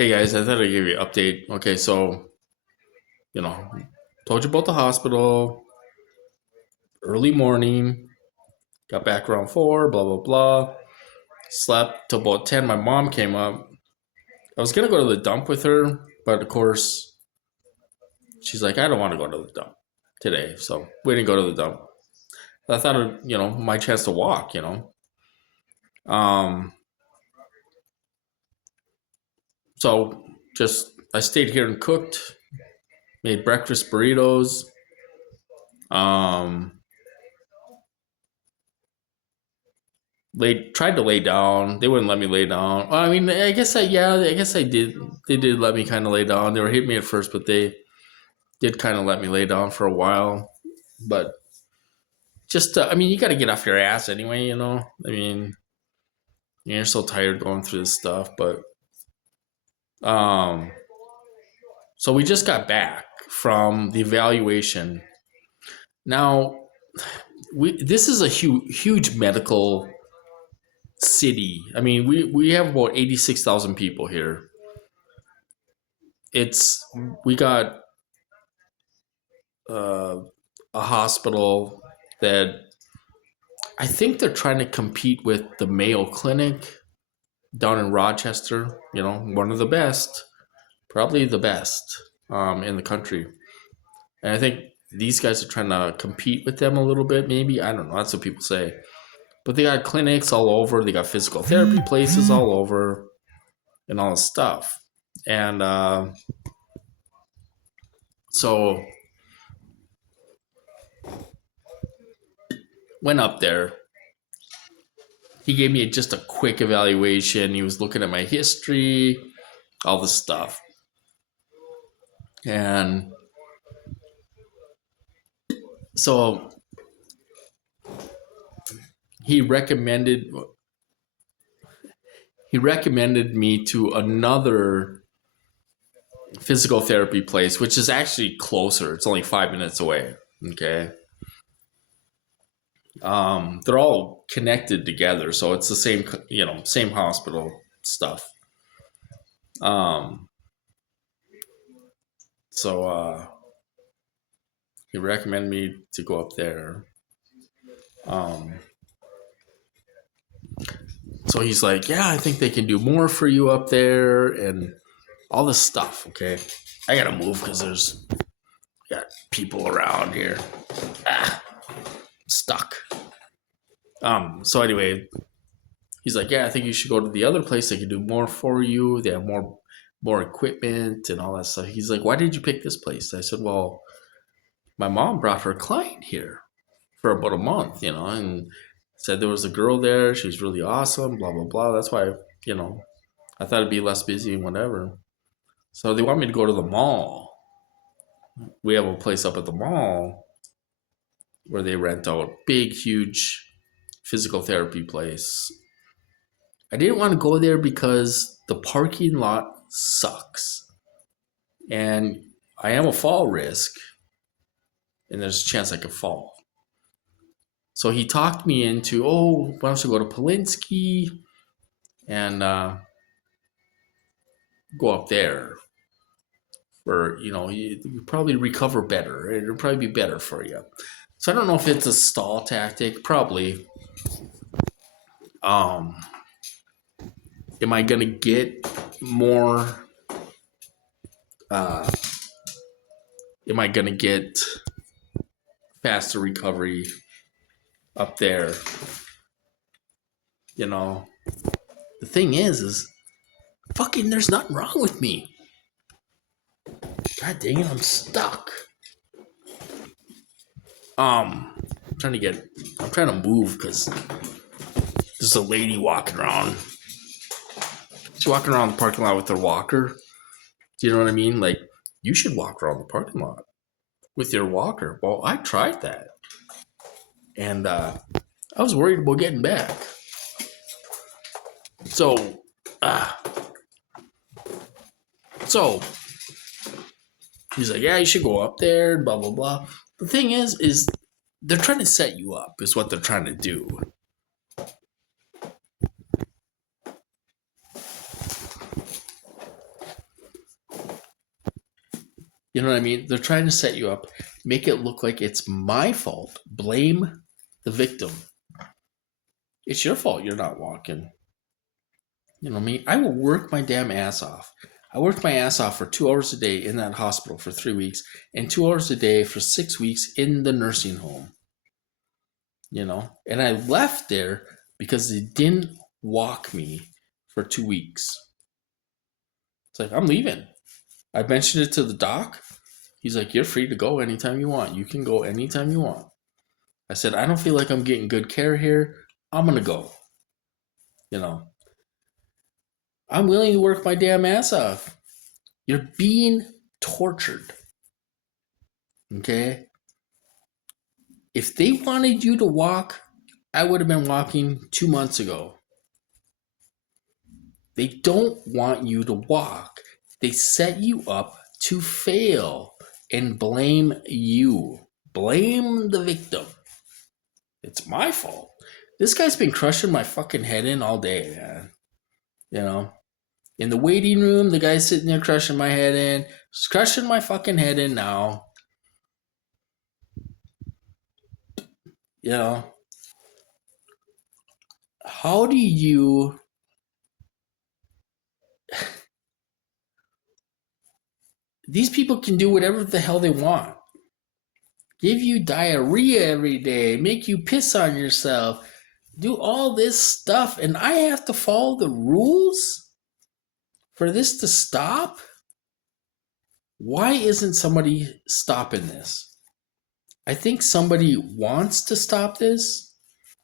Hey guys, I thought I'd give you an update. Okay, so, you know, told you about the hospital, early morning, got back around 4, blah, blah, blah. Slept till about 10. My mom came up. I was going to go to the dump with her, but of course, she's like, I don't want to go to the dump today. So we didn't go to the dump. I thought, my chance to walk. Um, so I stayed here and cooked, made breakfast burritos. Um, tried to lay down. They wouldn't let me lay down. Well, I mean, I guess I did. They did let me kind of lay down. They were hitting me at first, but they did kind of let me lay down for a while. But I mean, you got to get off your ass anyway. I mean, you're so tired going through this stuff. But um, so we just got back from the evaluation. Now, this is a huge medical city. I mean, we have about 86,000 people here. It's we got uh, a hospital that I think they're trying to compete with the Mayo Clinic down in Rochester. One of the best, probably the best in the country. And I think these guys are trying to compete with them a little bit. Maybe, I don't know. That's what people say. But they got clinics all over. They got physical therapy places all over, and all this stuff. And so went up there. He gave me just a quick evaluation. He was looking at my history, all this stuff. And so he recommended me to another physical therapy place, which is actually closer. It's only 5 minutes away. Okay. They're all connected together, so it's the same hospital stuff. Um, so he recommended me to go up there. Um, so he's like, yeah, I think they can do more for you up there and all this stuff. Okay. I gotta move because got people around here. Stuck. So anyway, he's like, yeah, I think you should go to the other place. They can do more for you. They have more equipment and all that stuff. He's like, why did you pick this place? I said, well, my mom brought her client here for about a month, and said there was a girl there. She was really awesome, blah, blah, blah. That's why, I thought it'd be less busy and whatever. So they want me to go to the mall. We have a place up at the mall where they rent out big, huge physical therapy place. I didn't want to go there because the parking lot sucks. And I am a fall risk, and there's a chance I could fall. So he talked me into, why don't you go to Polinsky and go up there for, you probably recover better. It'll probably be better for you. So I don't know if it's a stall tactic. Probably. Am I gonna get more? Am I gonna get faster recovery up there? The thing is fucking there's nothing wrong with me. God dang it, I'm stuck. I'm trying to move because there's a lady walking around. She's walking around the parking lot with her walker. Do you know what I mean? Like, you should walk around the parking lot with your walker. Well, I tried that. And I was worried about getting back. So he's like, yeah, you should go up there, blah, blah, blah. The thing is they're trying to set you up, is what they're trying to do. You know what I mean? They're trying to set you up, make it look like it's my fault. Blame the victim. It's your fault you're not walking. You know what I mean? I will work my damn ass off. I worked my ass off for 2 hours a day in that hospital for 3 weeks and 2 hours a day for 6 weeks in the nursing home. You know? And I left there because they didn't walk me for 2 weeks. It's like, I'm leaving. I mentioned it to the doc. He's like, you're free to go anytime you want. You can go anytime you want. I said, I don't feel like I'm getting good care here. I'm going to go. You know, I'm willing to work my damn ass off. You're being tortured. Okay? If they wanted you to walk, I would have been walking 2 months ago. They don't want you to walk. They set you up to fail and blame you. Blame the victim. It's my fault. This guy's been crushing my fucking head in all day, man. You know? In the waiting room, the guy's sitting there crushing my head in. He's crushing my fucking head in now. You know? How do you... These people can do whatever the hell they want. Give you diarrhea every day. Make you piss on yourself. Do all this stuff. And I have to follow the rules for this to stop? Why isn't somebody stopping this? I think somebody wants to stop this.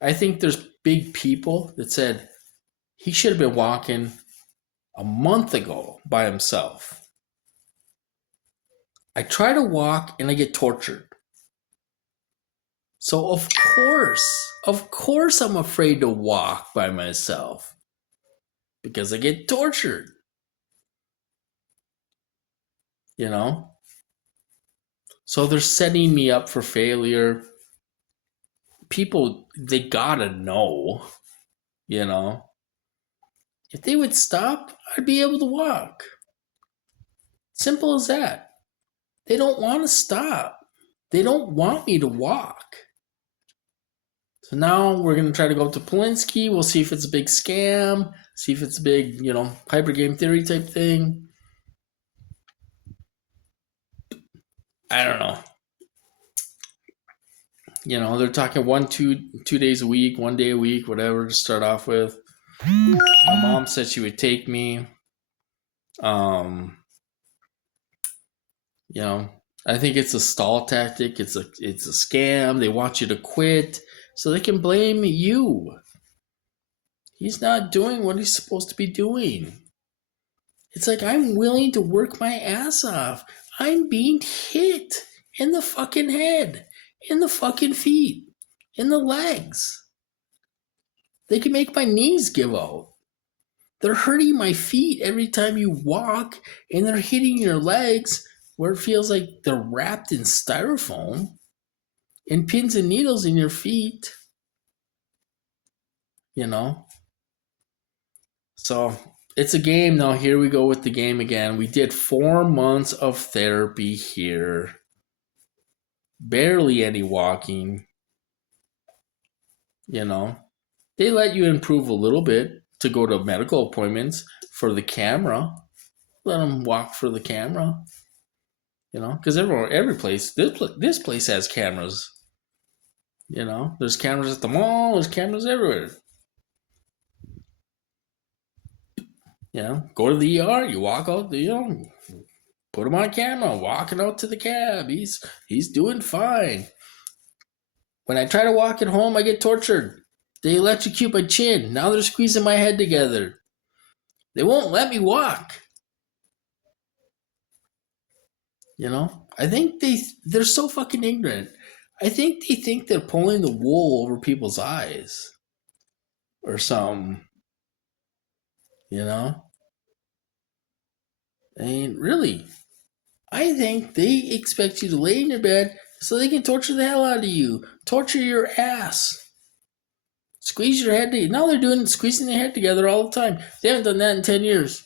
I think there's big people that said he should have been walking a month ago by himself. I try to walk and I get tortured. So of course I'm afraid to walk by myself because I get tortured. You know? So they're setting me up for failure. People, they gotta know, you know? If they would stop, I'd be able to walk. Simple as that. They don't want to stop. They don't want me to walk. So now we're going to try to go to Polinsky. We'll see if it's a big scam. See if it's a big, Piper game theory type thing. I don't know. They're talking 2 days a week, 1 day a week, whatever to start off with. My mom said she would take me. I think it's a stall tactic. It's a scam. They want you to quit so they can blame you. He's not doing what he's supposed to be doing. It's like, I'm willing to work my ass off. I'm being hit in the fucking head, in the fucking feet, in the legs. They can make my knees give out. They're hurting my feet every time you walk, and they're hitting your legs where it feels like they're wrapped in styrofoam and pins and needles in your feet. So it's a game now. Here we go with the game again. We did 4 months of therapy here. Barely any walking. They let you improve a little bit to go to medical appointments for the camera. Let them walk for the camera. Because every place, this place has cameras. There's cameras at the mall. There's cameras everywhere. Go to the ER. You walk out. Put him on camera. Walking out to the cab. He's doing fine. When I try to walk at home, I get tortured. They electrocute my chin. Now they're squeezing my head together. They won't let me walk. I think they're so fucking ignorant. I think they think they're pulling the wool over people's eyes or something. Really. I think they expect you to lay in your bed so they can torture the hell out of you. Torture your ass. Squeeze your head together. Now they're doing squeezing their head together all the time. They haven't done that in 10 years.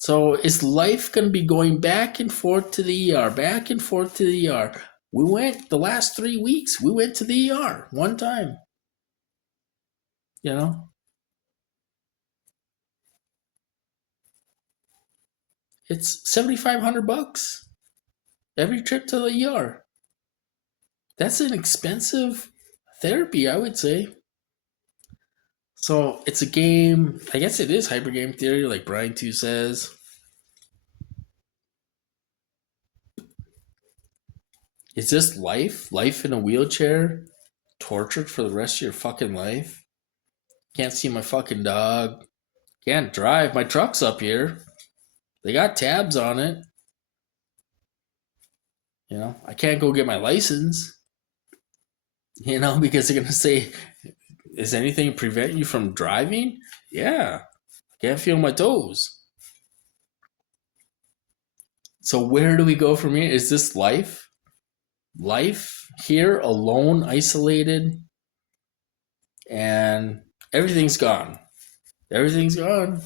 So is life going to be going back and forth to the ER, back and forth to the ER? We went the last 3 weeks. We went to the ER one time. You know, it's $7,500 every trip to the ER. That's an expensive therapy, I would say. So it's a game. I guess it is hyper game theory, like Brian 2 says. Is this life? Life in a wheelchair? Tortured for the rest of your fucking life? Can't see my fucking dog. Can't drive. My truck's up here. They got tabs on it. I can't go get my license. Because they're gonna say, "Is anything prevent you from driving?" Yeah, can't feel my toes. So where do we go from here? Is this life? Life here, alone, isolated, and everything's gone. Everything's gone.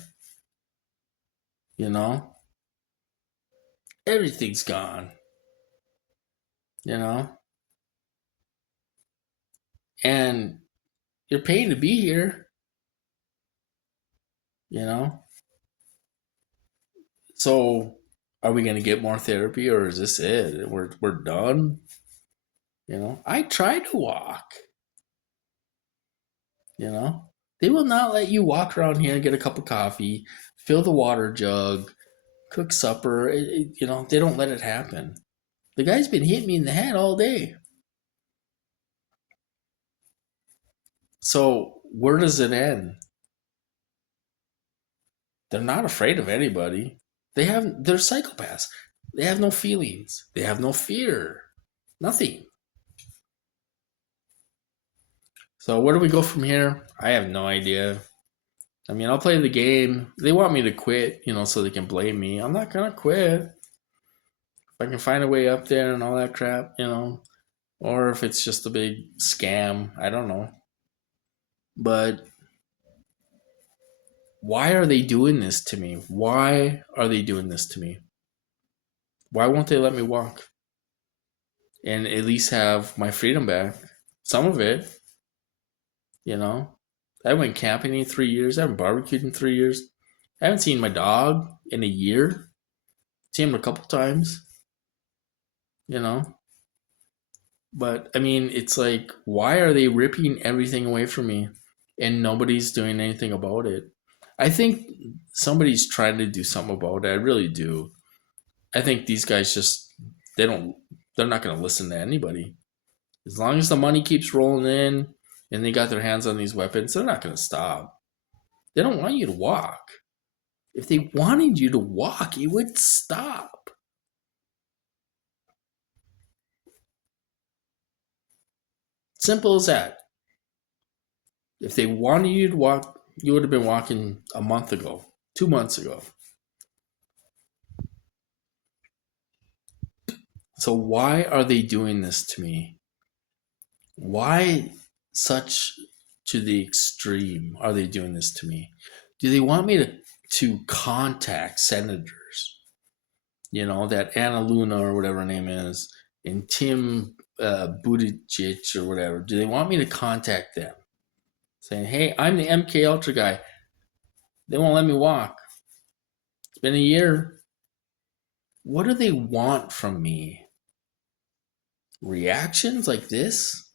You know, everything's gone. You know, and you're paying to be here. You know, so are we gonna get more therapy, or is this it? We're done. I try to walk. You know, they will not let you walk around here and get a cup of coffee, fill the water jug, cook supper. They don't let it happen. The guy's been hitting me in the head all day. So where does it end? They're not afraid of anybody. They're psychopaths. They have no feelings. They have no fear. Nothing. So where do we go from here? I have no idea. I mean, I'll play the game. They want me to quit, so they can blame me. I'm not gonna quit. If I can find a way up there and all that crap, or if it's just a big scam, I don't know. But why are they doing this to me? Why are they doing this to me? Why won't they let me walk and at least have my freedom back? Some of it, you know. I went camping in 3 years. I haven't barbecued in 3 years. I haven't seen my dog in a year. Seen him a couple times, you know. But I mean, it's like, why are they ripping everything away from me and nobody's doing anything about it? I think somebody's trying to do something about it. I really do. I think these guys they don't, they're not going to listen to anybody. As long as the money keeps rolling in and they got their hands on these weapons, they're not going to stop. They don't want you to walk. If they wanted you to walk, it would stop. Simple as that. If they wanted you to walk, you would have been walking a month ago, 2 months ago. So why are they doing this to me? Why such to the extreme are they doing this to me? Do they want me to contact senators? That Anna Luna or whatever her name is, and Tim Buttigieg or whatever. Do they want me to contact them? Saying, hey, I'm the MK Ultra guy. They won't let me walk. It's been a year. What do they want from me? Reactions like this?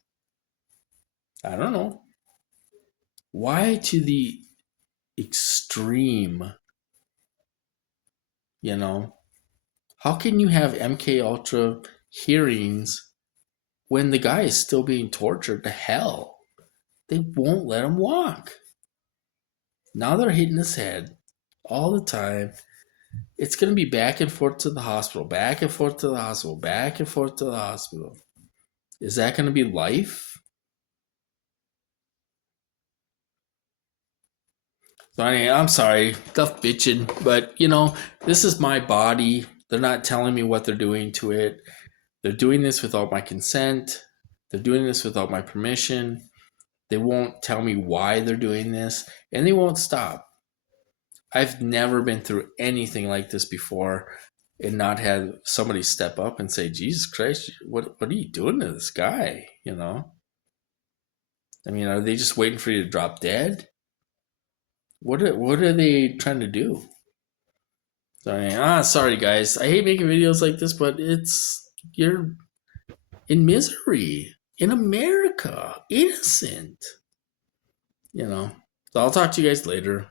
I don't know. Why to the extreme? How can you have MK Ultra hearings when the guy is still being tortured to hell? They won't let him walk. Now they're hitting his head all the time. It's going to be back and forth to the hospital, back and forth to the hospital, back and forth to the hospital. Is that going to be life? So anyway, I'm sorry, tough bitching, but this is my body. They're not telling me what they're doing to it. They're doing this without my consent. They're doing this without my permission. They won't tell me why they're doing this, and they won't stop. I've never been through anything like this before and not had somebody step up and say, Jesus Christ, what are you doing to this guy? You know? I mean, are they just waiting for you to drop dead? What are they trying to do? So, I mean, sorry guys. I hate making videos like this, but you're in misery in America, innocent. You know. So I'll talk to you guys later.